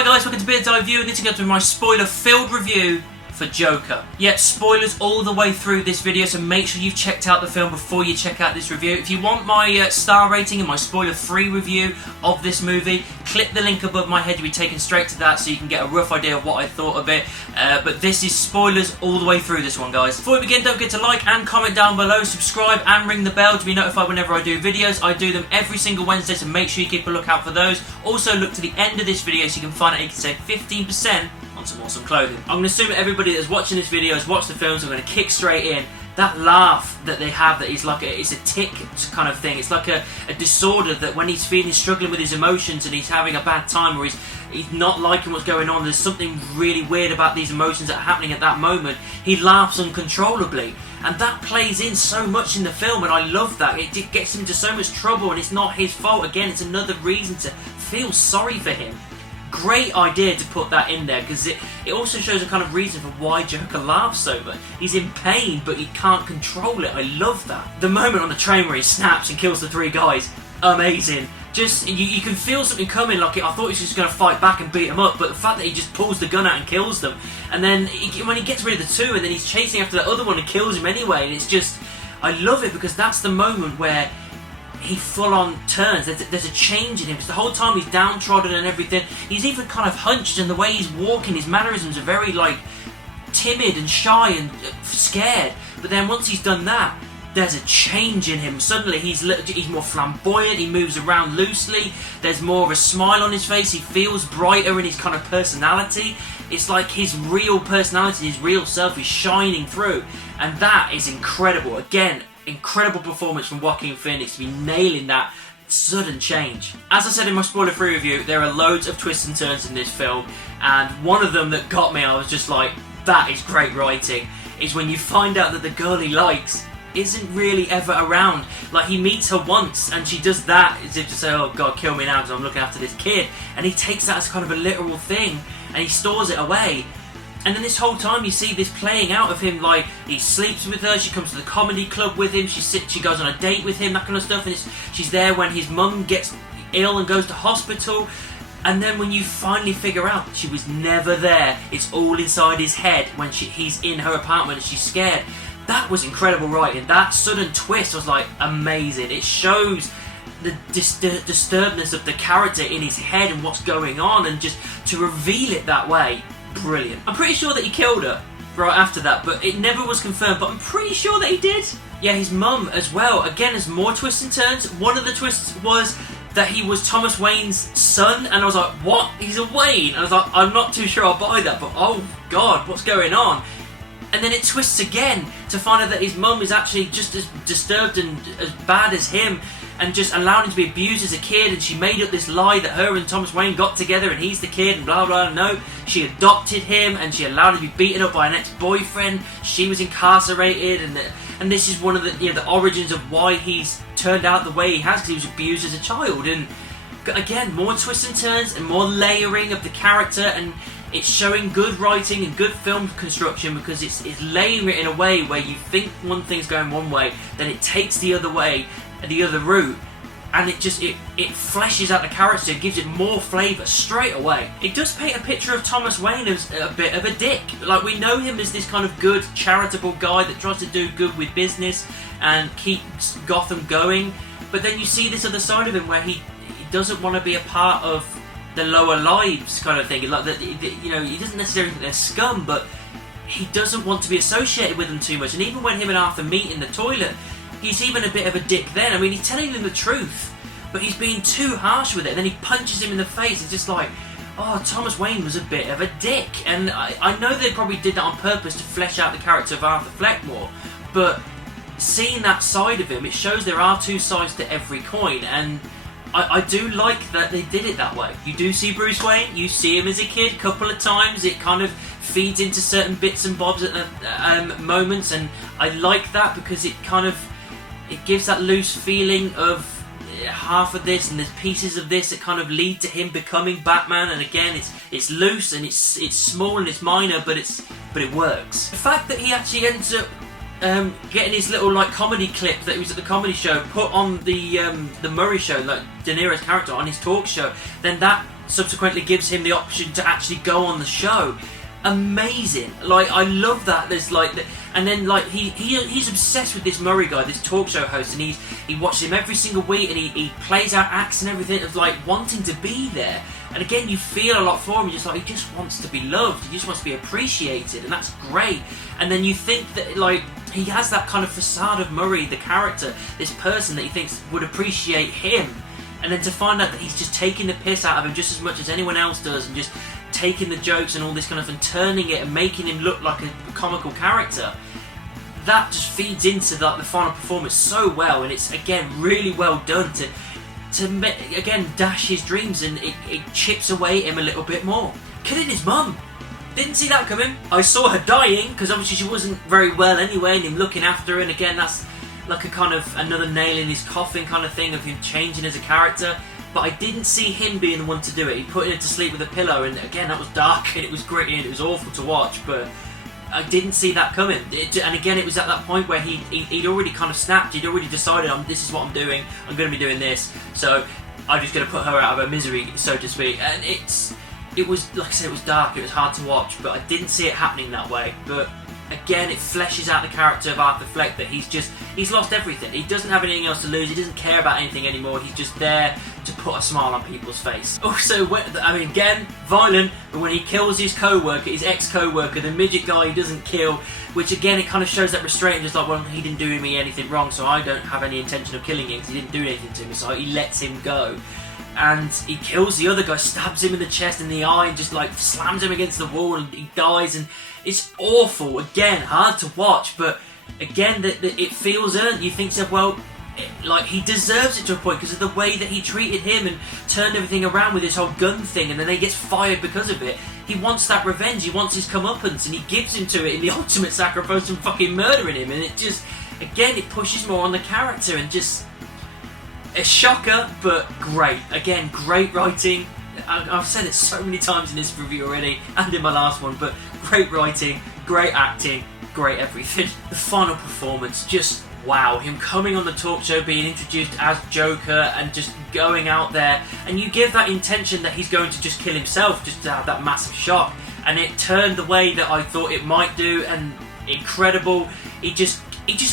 Hi guys, welcome to Bird's Eye View, and this is going to be my spoiler-filled review for Joker. Yet spoilers all the way through this video, so make sure you've checked out the film before you check out this review. If you want my star rating and my spoiler-free review of this movie, click the link above my head, you'll be taken straight to that so you can get a rough idea of what I thought of it. But this is spoilers all the way through this one, guys. Before we begin, don't forget to like and comment down below, subscribe and ring the bell to be notified whenever I do videos. I do them every single Wednesday, so make sure you keep a lookout for those. Also, look to the end of this video so you can find out you can save 15% on some awesome clothing. I'm going to assume that everybody that's watching this video has watched the film, so I'm going to kick straight in. That laugh that they have, that is like it's a tic kind of thing. It's like a disorder that when he's struggling with his emotions and he's having a bad time, or he's not liking what's going on, there's something really weird about these emotions that are happening at that moment. He laughs uncontrollably, and that plays in so much in the film, and I love that. It gets him into so much trouble, and it's not his fault. Again, it's another reason to feel sorry for him. Great idea to put that in there, because it also shows a kind of reason for why Joker laughs so much. He's in pain, but he can't control it. I love that. The moment on the train where he snaps and kills the three guys, amazing. Just, you can feel something coming, like I thought he was just going to fight back and beat them up, but the fact that he just pulls the gun out and kills them, and then when he gets rid of the two, and then he's chasing after the other one and kills him anyway, and it's just, I love it, because that's the moment where he full-on turns. There's a change in him, because the whole time he's downtrodden and everything. He's even kind of hunched, and the way he's walking, his mannerisms are very like timid and shy and scared. But then once he's done that, there's a change in him. Suddenly he's more flamboyant, he moves around loosely, there's more of a smile on his face, he feels brighter in his kind of personality. It's like his real personality, his real self is shining through, and that is incredible. Again, incredible performance from Joaquin Phoenix to be nailing that sudden change. As I said in my spoiler-free review, there are loads of twists and turns in this film, and one of them that got me, I was just like, that is great writing, is when you find out that the girl he likes isn't really ever around. Like, he meets her once and she does that as if to say, oh god, kill me now because I'm looking after this kid, and he takes that as kind of a literal thing and he stores it away. And then this whole time you see this playing out of him, like he sleeps with her, she comes to the comedy club with him, she goes on a date with him, that kind of stuff, and she's there when his mum gets ill and goes to hospital. And then when you finally figure out she was never there, it's all inside his head when he's in her apartment and she's scared. That was incredible writing. That sudden twist was like amazing. It shows the disturbedness of the character in his head and what's going on, and just to reveal it that way, brilliant. I'm pretty sure that he killed her right after that, but it never was confirmed, but I'm pretty sure that he did. Yeah, his mum as well. Again, there's more twists and turns. One of the twists was that he was Thomas Wayne's son, and I was like, what? He's a Wayne? And I was like, I'm not too sure I'll buy that, but oh god, what's going on? And then it twists again to find out that his mum is actually just as disturbed and as bad as him, and just allowed him to be abused as a kid, and she made up this lie that her and Thomas Wayne got together and he's the kid and blah blah. No, she adopted him and she allowed him to be beaten up by an ex-boyfriend. She was incarcerated, and this is one of the the origins of why he's turned out the way he has, because he was abused as a child. And again, more twists and turns and more layering of the character, and it's showing good writing and good film construction, because it's layering it in a way where you think one thing's going one way, then it takes the other way, the other route, and it fleshes out the character, gives it more flavour straight away. It does paint a picture of Thomas Wayne as a bit of a dick. Like, we know him as this kind of good, charitable guy that tries to do good with business and keeps Gotham going, but then you see this other side of him where he doesn't want to be a part of the lower lives kind of thing. Like, he doesn't necessarily think they're scum, but he doesn't want to be associated with them too much. And even when him and Arthur meet in the toilet, he's even a bit of a dick then. I mean, he's telling them the truth, but he's being too harsh with it. And then he punches him in the face. It's just like, oh, Thomas Wayne was a bit of a dick. And I know they probably did that on purpose to flesh out the character of Arthur Fleck more, but seeing that side of him, it shows there are two sides to every coin, and I do like that they did it that way. You do see Bruce Wayne, you see him as a kid a couple of times, it kind of feeds into certain bits and bobs at moments, and I like that because it gives that loose feeling of half of this and there's pieces of this that kind of lead to him becoming Batman, and again it's loose and it's small and it's minor, but it works. The fact that he actually ends up getting his little like comedy clip that he was at the comedy show put on the Murray show, like De Niro's character on his talk show, then that subsequently gives him the option to actually go on the show. Amazing. Like, I love that. There's like, and then like he's obsessed with this Murray guy, this talk show host, and he watches him every single week, and he plays out acts and everything of like wanting to be there. And again, you feel a lot for him. Just like, he just wants to be loved, he just wants to be appreciated, and that's great. And then you think that like he has that kind of facade of Murray, the character, this person that he thinks would appreciate him, and then to find out that he's just taking the piss out of him just as much as anyone else does, and just taking the jokes and all this kind of, and turning it and making him look like a comical character, that just feeds into like the final performance so well. And it's again really well done to again dash his dreams, and it chips away at him a little bit more. Killing his mum, didn't see that coming. I saw her dying because obviously she wasn't very well anyway, and him looking after her, and again that's like a kind of another nail in his coffin kind of thing of him changing as a character. But I didn't see him being the one to do it. He put her to sleep with a pillow, and again that was dark and it was gritty and it was awful to watch, but I didn't see that coming. And again, it was at that point where he'd already kind of snapped. He'd already decided, this is what I'm doing. I'm going to be doing this. So I'm just going to put her out of her misery, so to speak. And it was, like I said, it was dark. It was hard to watch, but I didn't see it happening that way. But again, it fleshes out the character of Arthur Fleck, that he's lost everything. He doesn't have anything else to lose. He doesn't care about anything anymore. He's just there to put a smile on people's face. Also, again, violent, but when he kills his co-worker, his ex-co-worker, the midget guy he doesn't kill, which again, it kind of shows that restraint, and just like, well, he didn't do me anything wrong, so I don't have any intention of killing him because he didn't do anything to me, so he lets him go. And he kills the other guy, stabs him in the chest and the eye, and just like slams him against the wall, and he dies. And it's awful. Again, hard to watch, but again, it feels earned. You think to yourself, well, like he deserves it to a point because of the way that he treated him and turned everything around with this whole gun thing, and then he gets fired because of it. He wants that revenge. He wants his comeuppance, and he gives him to it in the ultimate sacrifice of fucking murdering him. And it just, again, it pushes more on the character, and just a shocker, but great. Again, great writing. I've said it so many times in this review already, and in my last one, but great writing, great acting, great everything. The final performance, just wow. Him coming on the talk show, being introduced as Joker, and just going out there, and you give that intention that he's going to just kill himself, just to have that massive shock, and it turned the way that I thought it might do, and incredible. He just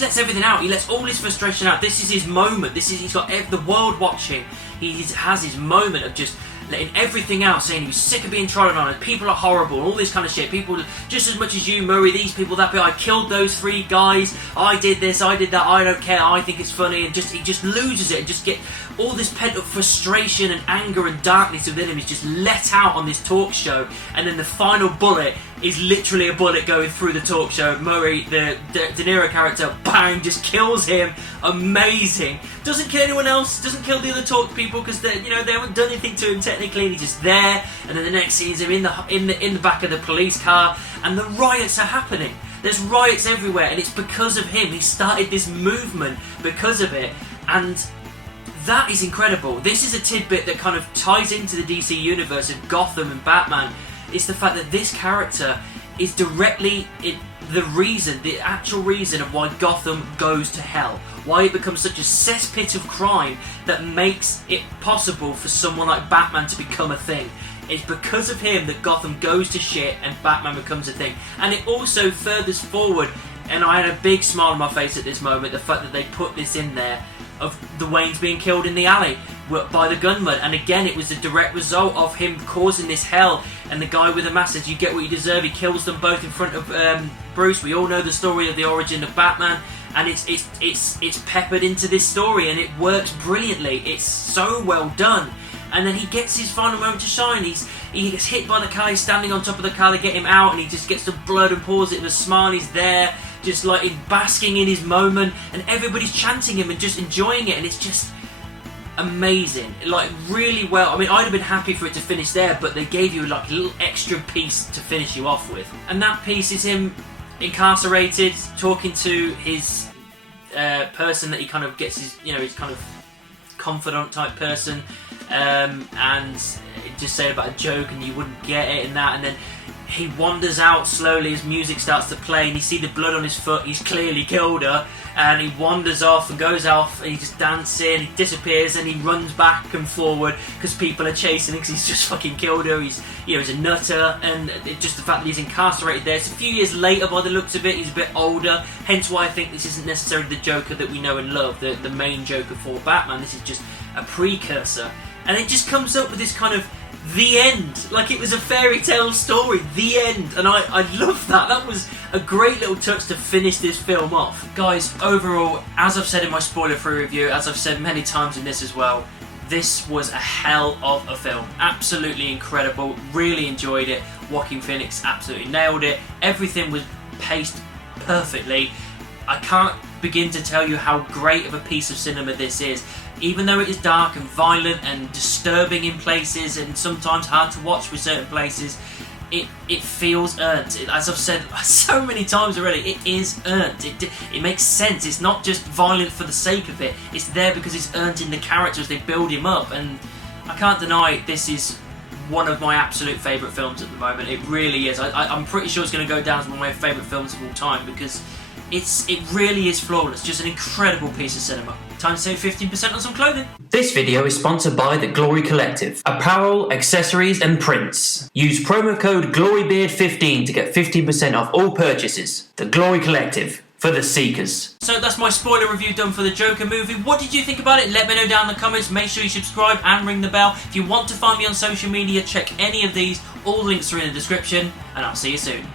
lets everything out. He lets all his frustration out. This is his moment. He's got the world watching. He has his moment of just letting everything out, saying he was sick of being trodden on, and people are horrible, and all this kind of shit. People, just as much as you, Murray, these people, that bit, I killed those 3 guys, I did this, I did that, I don't care, I think it's funny, and he just loses it, and just get all this pent-up frustration and anger and darkness within him is just let out on this talk show. And then the final bullet is literally a bullet going through the talk show. Murray, the De Niro character, bang, just kills him. Amazing. Doesn't kill anyone else, doesn't kill the other talk people, because they haven't done anything to him technically, and he's just there. And then the next scene is him in the back of the police car, and the riots are happening. There's riots everywhere, and it's because of him. He started this movement because of it, and that is incredible. This is a tidbit that kind of ties into the DC universe of Gotham and Batman. It's the fact that this character is directly the actual reason of why Gotham goes to hell. Why it becomes such a cesspit of crime that makes it possible for someone like Batman to become a thing. It's because of him that Gotham goes to shit and Batman becomes a thing. And it also furthers forward, and I had a big smile on my face at this moment, the fact that they put this in there, of the Waynes being killed in the alley by the gunman. And again, it was a direct result of him causing this hell, and the guy with the mask says, you get what you deserve. He kills them both in front of Bruce. We all know the story of the origin of Batman, and it's peppered into this story, and it works brilliantly. It's so well done. And then he gets his final moment to shine. He gets hit by the car, he's standing on top of the car, they get him out, and he just gets the blood and pours it with a smile. He's there, just like basking in his moment, and everybody's chanting him and just enjoying it, and it's just amazing. Like, really well. I mean, I'd have been happy for it to finish there, but they gave you like a little extra piece to finish you off with. And that piece is him incarcerated, talking to his person that he kind of gets his kind of confidant type person, and just say about a joke and you wouldn't get it and that, and then he wanders out slowly as music starts to play, and you see the blood on his foot. He's clearly killed her, and he wanders off and goes off, and he's just dancing, he disappears, and he runs back and forward because people are chasing him because he's just fucking killed her. He's, you know, he's a nutter, and just the fact that he's incarcerated there. It's a few years later by the looks of it. He's a bit older, hence why I think this isn't necessarily the Joker that we know and love, the main Joker for Batman. This is just a precursor, and it just comes up with this kind of the end, like it was a fairy tale story, the end, and I love that. That was a great little touch to finish this film off. Guys, overall, as I've said in my spoiler-free review, as I've said many times in this as well, this was a hell of a film. Absolutely incredible, really enjoyed it. Joaquin Phoenix absolutely nailed it. Everything was paced perfectly. I can't begin to tell you how great of a piece of cinema this is. Even though it is dark and violent and disturbing in places and sometimes hard to watch with certain places, it feels earned. As I've said so many times already, it is earned. It makes sense. It's not just violent for the sake of it. It's there because it's earned in the characters. They build him up, and I can't deny this is one of my absolute favourite films at the moment. It really is. I'm pretty sure it's going to go down as one of my favourite films of all time because it really is flawless. Just an incredible piece of cinema. Time to save 15% on some clothing. This video is sponsored by the Glory Collective. Apparel, accessories and prints. Use promo code GLORYBEARD15 to get 15% off all purchases. The Glory Collective. For the seekers. So that's my spoiler review done for the Joker movie. What did you think about it? Let me know down in the comments. Make sure you subscribe and ring the bell. If you want to find me on social media, check any of these. All links are in the description. And I'll see you soon.